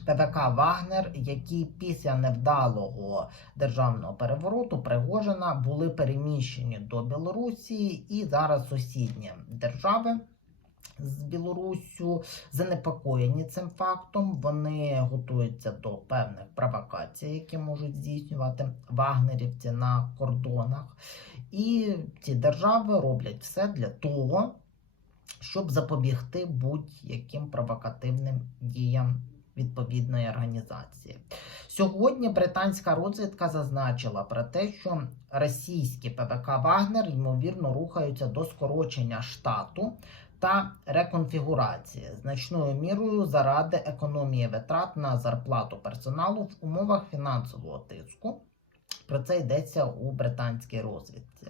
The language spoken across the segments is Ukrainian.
ПВК Вагнер, які після невдалого державного перевороту Пригожина були переміщені до Білорусі і зараз сусідні держави. З Білоруссю занепокоєні цим фактом. Вони готуються до певних провокацій, які можуть здійснювати вагнерівці на кордонах. І ці держави роблять все для того, щоб запобігти будь-яким провокативним діям відповідної організації. Сьогодні британська розвідка зазначила про те, що російські ПВК Вагнер ймовірно рухаються до скорочення штату та реконфігурації значною мірою заради економії витрат на зарплату персоналу в умовах фінансового тиску. Про це йдеться у британській розвідці.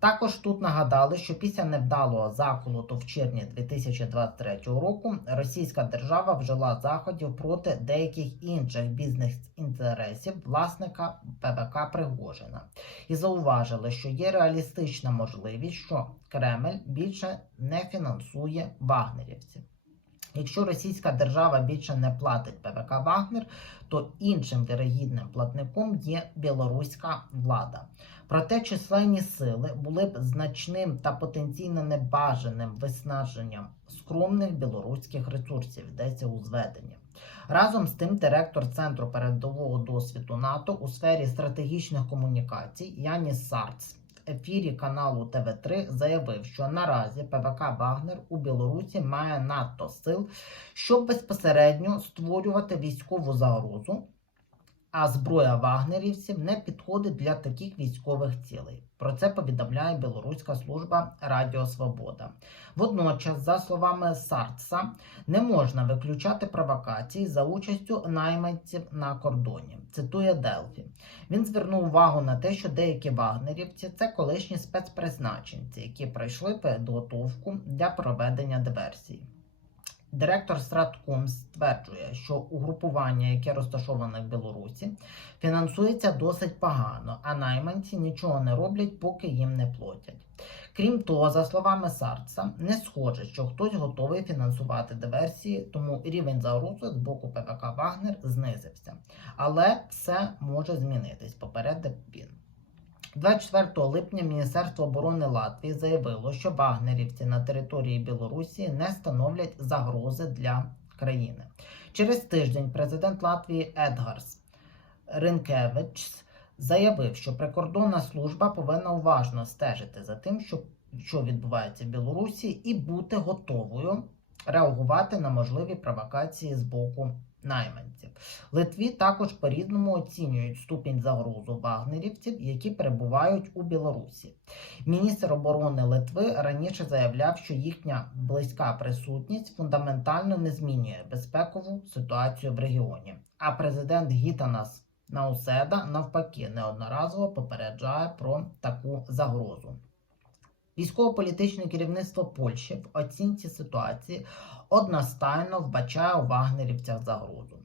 Також тут нагадали, що після невдалого заколоту в червні 2023 року Російська держава вжила заходів проти деяких інших бізнес-інтересів власника ПВК Пригожина і зауважили, що є реалістична можливість, що Кремль більше не фінансує вагнерівців. Якщо Російська держава більше не платить ПВК Вагнер, то іншим вірогідним платником є білоруська влада. Проте численні сили були б значним та потенційно небажаним виснаженням скромних білоруських ресурсів, йдеться у зведенні. Разом з тим, директор Центру передового досвіду НАТО у сфері стратегічних комунікацій Яніс Сарц ефірі каналу ТВ3 заявив, що наразі ПВК Вагнер у Білорусі має надто сил, щоб безпосередньо створювати військову загрозу а зброя вагнерівців не підходить для таких військових цілей. Про це повідомляє білоруська служба Радіо Свобода. Водночас, за словами Сартса, не можна виключати провокації за участю найманців на кордоні. Цитує Делфі. Він звернув увагу на те, що деякі вагнерівці це колишні спецпризначенці, які пройшли підготовку для проведення диверсій. Директор Стратком стверджує, що угрупування, яке розташоване в Білорусі, фінансується досить погано, а найманці нічого не роблять, поки їм не платять. Крім того, за словами Сарца, не схоже, що хтось готовий фінансувати диверсії, тому рівень загрози з боку ПВК Вагнер знизився. Але все може змінитись, попередив він. 24 липня Міністерство оборони Латвії заявило, що вагнерівці на території Білорусі не становлять загрози для країни. Через тиждень президент Латвії Едгарс Ринкевич заявив, що прикордонна служба повинна уважно стежити за тим, що, що відбувається в Білорусі, і бути готовою реагувати на можливі провокації з боку найманців. Литві також по-різному оцінюють ступінь загрозу вагнерівців, які перебувають у Білорусі. Міністр оборони Литви раніше заявляв, що їхня близька присутність фундаментально не змінює безпекову ситуацію в регіоні. А президент Гітанас Науседа навпаки неодноразово попереджає про таку загрозу. Військово-політичне керівництво Польщі в оцінці ситуації одностайно вбачає у вагнерівцях загрозу.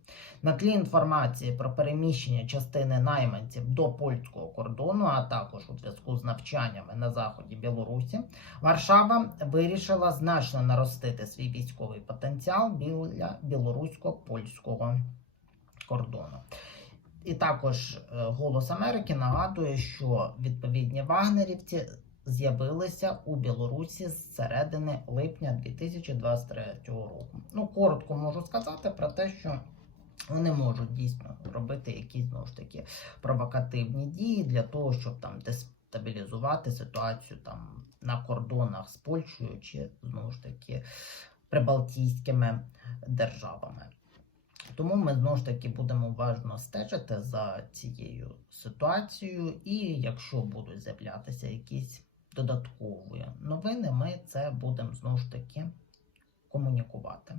На тлі інформації про переміщення частини найманців до польського кордону, а також у зв'язку з навчаннями на заході Білорусі, Варшава вирішила значно наростити свій військовий потенціал біля білорусько-польського кордону. І також е, Голос Америки нагадує, що відповідні вагнерівці з'явилися у Білорусі з середини липня 2023 року. Ну, коротко можу сказати про те, що вони можуть дійсно робити якісь знову ж таки провокативні дії для того, щоб там дестабілізувати ситуацію там на кордонах з Польщею чи знову ж таки прибалтійськими державами. Тому ми знову ж таки будемо уважно стежити за цією ситуацією, і якщо будуть з'являтися якісь додаткові новини, ми це будемо знову ж таки комунікувати.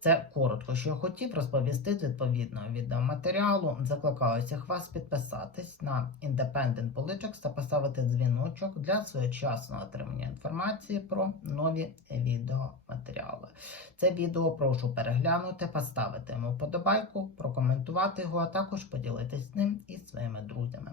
Це коротко, що я хотів розповісти з відповідного відеоматеріалу. Закликаю всіх вас підписатись на Independent Politics та поставити дзвіночок для своєчасного отримання інформації про нові відеоматеріали. Це відео прошу переглянути, поставити йому вподобайку, прокоментувати його, а також поділитись ним із своїми друзями.